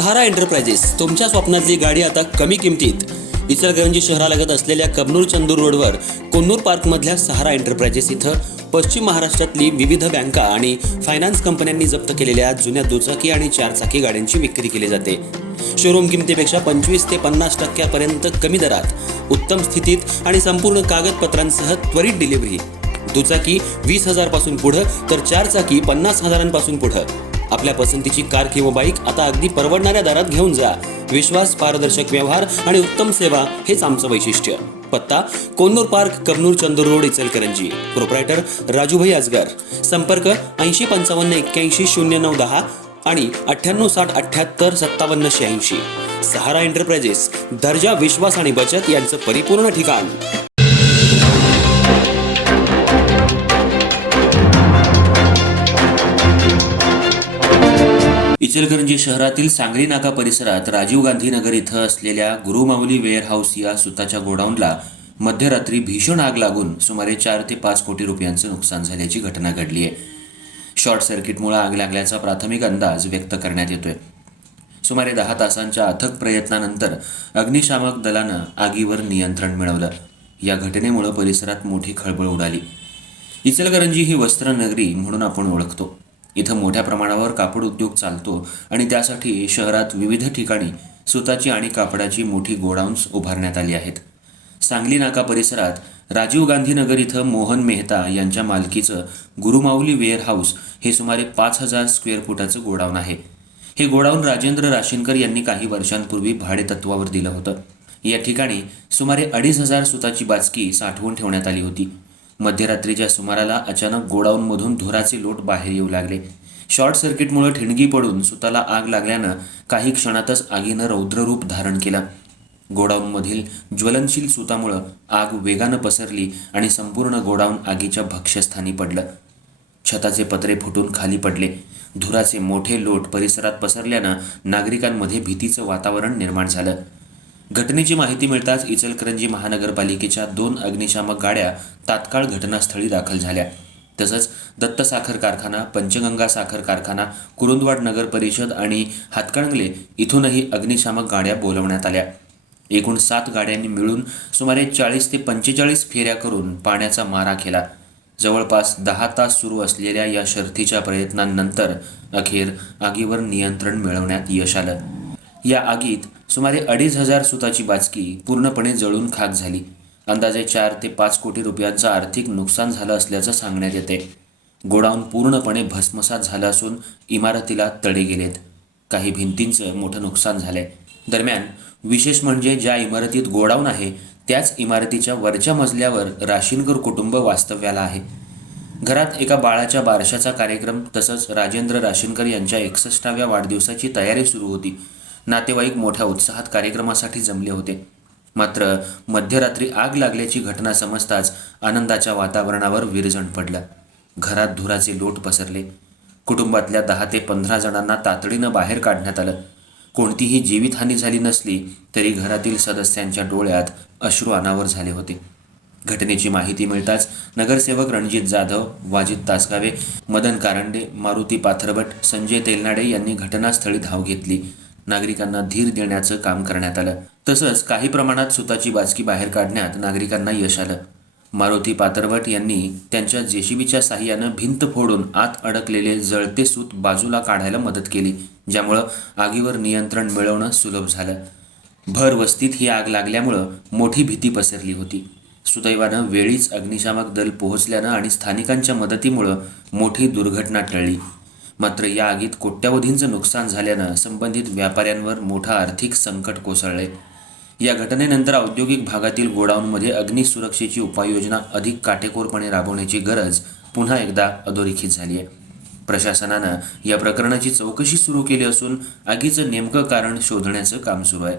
सहारा enterprises तुमच्या स्वप्नातली गाडी आता कमी किमतीत. इचलकरंजी शहरालगत असलेल्या कबनूर चंदूर रोडवर कोन्नूर पार्कमधल्या सहारा एंटरप्राइजेस इथं पश्चिम महाराष्ट्रातली विविध बँका आणि फायनान्स कंपन्यांनी जप्त केलेल्या जुन्या दुचाकी आणि चारचाकी गाड्यांची विक्री केली जाते. शोरूम किमतीपेक्षा 25 ते 50% कमी दरात, उत्तम स्थितीत आणि संपूर्ण कागदपत्रांसह त्वरित डिलिव्हरी. दुचाकी 20,000 पासून पुढं तर चारचाकी 50,000 पुढं. आपल्या पसंतीची कार किंवा बाईक आता अगदी परवडणाऱ्या दरात घेऊन जा. विश्वास, पारदर्शक व्यवहार आणि उत्तम सेवा हेच आमचं वैशिष्ट्य. पत्ता Konnur park, Kabnur Chandur road, Ichalkaranji. Proprietor Rajubhai Ajgar. संपर्क 8055810910 आणि 9860785786. सहारा एंटरप्राइजेस, दर्जा, विश्वास आणि बचत यांचं परिपूर्ण ठिकाण. इचलकरंजी शहरातील सांगली नाका परिसरात राजीव गांधी नगर इथं असलेल्या गुरुमाऊली वेअरहाऊस या सुताच्या गोडाऊनला मध्यरात्री भीषण आग लागून सुमारे 4 ते 5 कोटी रुपयांचं नुकसान झाल्याची घटना घडली आहे. शॉर्ट सर्किटमुळे आग लागल्याचा प्राथमिक अंदाज व्यक्त करण्यात येतोय. सुमारे 10 तासांच्या अथक प्रयत्नानंतर अग्निशामक दलानं आगीवर नियंत्रण मिळवलं. या घटनेमुळे परिसरात मोठी खळबळ उडाली. इचलकरंजी ही वस्त्रनगरी म्हणून आपण ओळखतो. इथं मोठ्या प्रमाणावर कापड उद्योग चालतो आणि त्यासाठी शहरात विविध ठिकाणी सुताची आणि कापडाची मोठी गोडाऊन्स उभारण्यात आली आहेत. सांगली नाका परिसरात राजीव गांधी नगर इथं मोहन मेहता यांच्या मालकीचं गुरुमाऊली वेअरहाऊस हे सुमारे 5,000 स्क्वेअर फुटाचं गोडाऊन आहे. हे गोडाऊन राजेंद्र राशीनकर यांनी काही वर्षांपूर्वी भाडेतत्वावर दिलं होतं. या ठिकाणी सुमारे 2,500 सुताची बाचकी साठवून ठेवण्यात आली होती. मध्यरात्रीच्या सुमाराला अचानक गोडाऊनमधून धुराचे लोट बाहेर येऊ लागले. शॉर्ट सर्किटमुळे ठिणगी पडून सुताला आग लागल्यानं काही क्षणातच आगीनं रौद्ररूप धारण केलं. गोडाऊनमधील ज्वलनशील सुतामुळं आग वेगानं पसरली आणि संपूर्ण गोडाऊन आगीच्या भक्ष्यस्थानी पडलं. छताचे पत्रे फुटून खाली पडले. धुराचे मोठे लोट परिसरात पसरल्यानं नागरिकांमध्ये भीतीचं वातावरण निर्माण झालं. घटनेची माहिती मिळताच इचलकरंजी महानगरपालिकेच्या 2 अग्निशामक गाड्या तात्काळ घटनास्थळी दाखल झाल्या. तसंच दत्त साखर कारखाना, पंचगंगा साखर कारखाना, कुरुंदवाड नगर परिषद आणि हातकणंगले इथूनही अग्निशामक गाड्या बोलवण्यात आल्या. एकूण 7 गाड्यांनी मिळून सुमारे 40 ते 45 फेऱ्या करून पाण्याचा मारा केला. जवळपास 10 तास सुरू असलेल्या या शर्थीच्या प्रयत्नांनंतर अखेर आगीवर नियंत्रण मिळवण्यात यश आलं. या आगीत सुमारे 2,500 सुताची बाचकी पूर्णपणे जळून खाक झाली. अंदाजे 4 ते 5 कोटी रुपयांचं आर्थिक नुकसान झालं असल्याचं सांगण्यात येते. गोडाऊन पूर्णपणे भस्मसात झालं असून इमारतीला तडे गेलेत. काही भिंतींचं मोठं नुकसान झालंय. दरम्यान विशेष म्हणजे ज्या इमारतीत गोडाऊन आहे त्याच इमारतीच्या वरच्या मजल्यावर राशीनकर कुटुंब वास्तव्याला आहे. घरात एका बाळाच्या बारशाचा कार्यक्रम तसंच राजेंद्र राशीनकर यांच्या 61व्या वाढदिवसाची तयारी सुरू होती. नातेवाईक मोठ्या उत्साहात कार्यक्रमासाठी जमले होते. मात्र मध्यरात्री आग लागल्याची घटना समजताच आनंदाच्या वातावरणावर विरजण पडलं. घरात धुराचे लोट पसरले. कुटुंबातल्या 10 ते 15 जणांना तातडीनं बाहेर काढण्यात आलं. कोणतीही जीवितहानी झाली नसली तरी घरातील सदस्यांच्या डोळ्यात अश्रू अनावर झाले होते. घटनेची माहिती मिळताच नगरसेवक रणजित जाधव, वाजिद तासगावे, मदन कारंडे, मारुती पाथरबट, संजय तेलनाडे यांनी घटनास्थळी धाव घेतली. नागरिकांना धीर देण्याचं काम करण्यात आलं. तसंच काही प्रमाणात सुताची बाचकी बाहेर काढण्यात नागरिकांना यश आलं. मारुती पाथरबट यांनी त्यांच्या जेसीबीच्या साहाय्यानं भिंत फोडून आत अडकलेले जळते सूत बाजूला काढायला मदत केली, ज्यामुळं आगीवर नियंत्रण मिळवणं सुलभ झालं. भर वस्तीत ही आग लागल्यामुळं मोठी भीती पसरली होती. सुदैवानं वेळीच अग्निशामक दल पोहोचल्यानं आणि स्थानिकांच्या मदतीमुळं मोठी दुर्घटना टळली. मात्र या आगीत कोट्यवधींचं नुकसान झाल्यानं संबंधित व्यापाऱ्यांवर मोठं आर्थिक संकट कोसळले. या घटनेनंतर औद्योगिक भागातील गोडाऊनमध्ये अग्निसुरक्षेची उपाययोजना अधिक काटेकोरपणे राबवण्याची गरज पुन्हा एकदा अधोरेखित झाली आहे. प्रशासनानं या प्रकरणाची चौकशी सुरू केली असून आगीचं नेमकं कारण शोधण्याचं काम सुरू आहे.